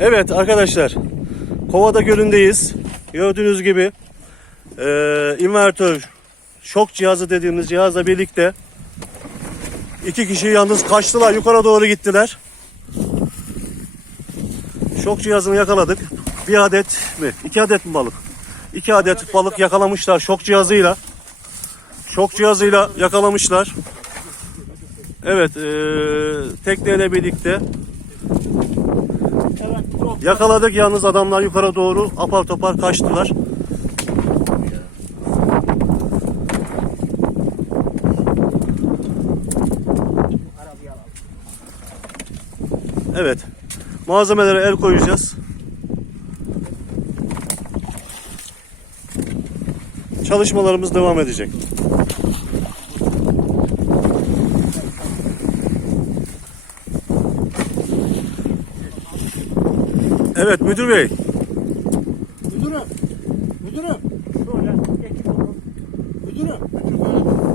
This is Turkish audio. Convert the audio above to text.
Evet arkadaşlar. Kovada Gölü'ndeyiz. Gördüğünüz gibi e, invertör şok cihazı dediğimiz cihazla birlikte iki kişi yalnız kaçtılar. Yukarı doğru gittiler. Şok cihazını yakaladık. Bir adet mi? İki adet mi balık? İki adet balık yakalamışlar şok cihazıyla. Şok cihazıyla yakalamışlar. Evet, e, tekneyle birlikte yakaladık. Yalnız adamlar yukarı doğru apar topar kaçtılar. Evet, malzemelere el koyacağız. Çalışmalarımız devam edecek. Evet müdür bey. Müdürüm. Müdürüm. Müdürüm.